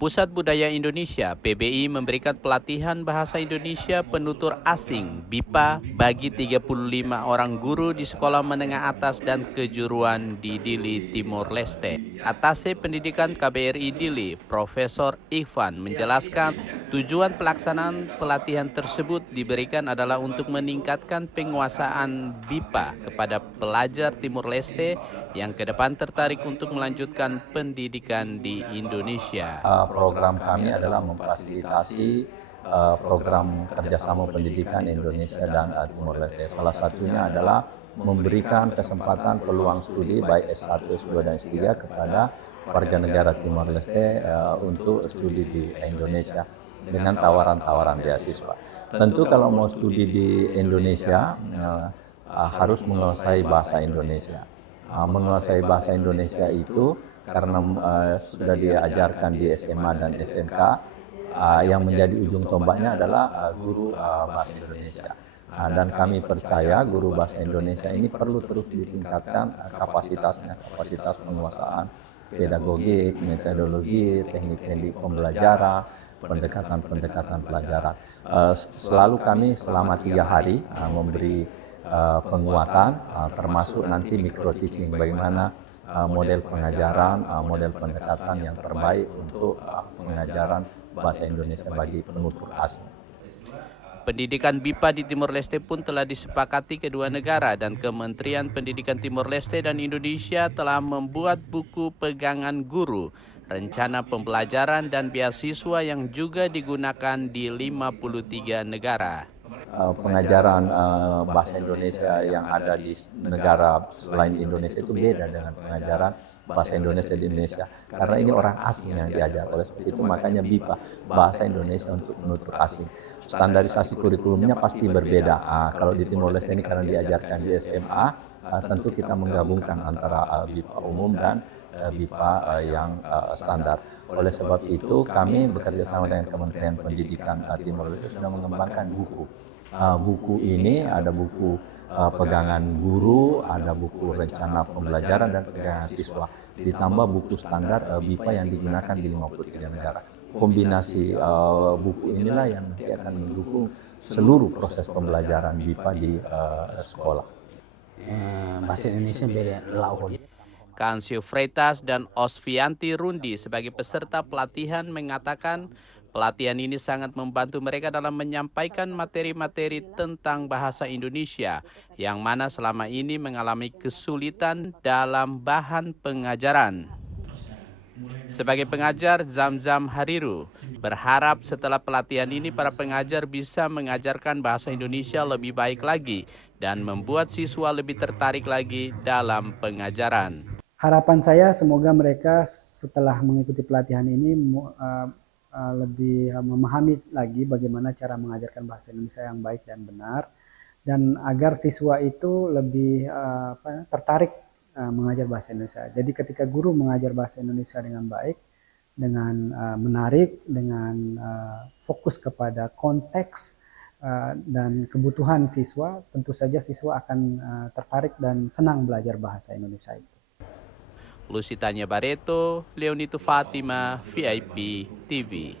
Pusat Budaya Indonesia (PBI) memberikan pelatihan bahasa Indonesia penutur asing (BIPA) bagi 35 orang guru di sekolah menengah atas dan kejuruan di Dili, Timor Leste. Atase Pendidikan KBRI Dili, Profesor Ivan menjelaskan tujuan pelaksanaan pelatihan tersebut diberikan adalah untuk meningkatkan penguasaan BIPA kepada pelajar Timor Leste yang ke depan tertarik untuk melanjutkan pendidikan di Indonesia. Program kami adalah memfasilitasi program kerjasama pendidikan Indonesia dan Timor Leste. Salah satunya adalah memberikan kesempatan peluang studi baik S1, S2, dan S3 kepada warga negara Timor Leste untuk studi di Indonesia dengan tawaran-tawaran beasiswa. Tentu kalau mau studi di Indonesia harus menguasai bahasa Indonesia. Menguasai bahasa Indonesia itu karena sudah diajarkan di SMA dan SMK, yang menjadi ujung tombaknya adalah guru bahasa Indonesia. Dan kami percaya guru bahasa Indonesia ini perlu terus ditingkatkan kapasitasnya, kapasitas penguasaan pedagogik, metodologi, teknik-teknik pembelajaran, pendekatan-pendekatan pelajaran. Selalu kami selama 3 hari memberi penguatan, termasuk nanti micro teaching, bagaimana model pengajaran, model pendekatan yang terbaik untuk pengajaran bahasa Indonesia bagi penutur asing. Pendidikan BIPA di Timor Leste pun telah disepakati kedua negara dan Kementerian Pendidikan Timor Leste dan Indonesia telah membuat buku pegangan guru, rencana pembelajaran dan beasiswa yang juga digunakan di 53 negara. Pengajaran bahasa Indonesia yang ada di negara selain Indonesia itu beda dengan pengajaran bahasa Indonesia di Indonesia, karena ini orang asing yang diajar. Oleh sebab itu makanya BIPA, bahasa Indonesia untuk penutur asing. Standarisasi kurikulumnya pasti berbeda. Kalau di Timor Leste ini karena diajarkan di SMA, tentu kita menggabungkan antara BIPA umum dan BIPA yang standar. Oleh sebab itu kami bekerja sama dengan Kementerian Pendidikan Timor Leste sudah mengembangkan buku. Buku ini ada buku pegangan guru, ada buku rencana pembelajaran dan pegangan siswa, ditambah buku standar BIPA yang digunakan di 53 negara. Kombinasi buku inilah yang nanti akan mendukung seluruh proses pembelajaran BIPA di sekolah. Bahasa Indonesia beda laut. Kansio Freitas dan Osvianti Rundi sebagai peserta pelatihan mengatakan pelatihan ini sangat membantu mereka dalam menyampaikan materi-materi tentang bahasa Indonesia yang mana selama ini mengalami kesulitan dalam bahan pengajaran. Sebagai pengajar, Zamzam Hariru berharap setelah pelatihan ini para pengajar bisa mengajarkan bahasa Indonesia lebih baik lagi dan membuat siswa lebih tertarik lagi dalam pengajaran. Harapan saya semoga mereka setelah mengikuti pelatihan ini lebih memahami lagi bagaimana cara mengajarkan bahasa Indonesia yang baik dan benar, dan agar siswa itu lebih tertarik mengajar bahasa Indonesia. Jadi ketika guru mengajar bahasa Indonesia dengan baik, dengan menarik, dengan fokus kepada konteks dan kebutuhan siswa, tentu saja siswa akan tertarik dan senang belajar bahasa Indonesia itu. Lusitania Barreto, Leonito Fatima, VIP TV.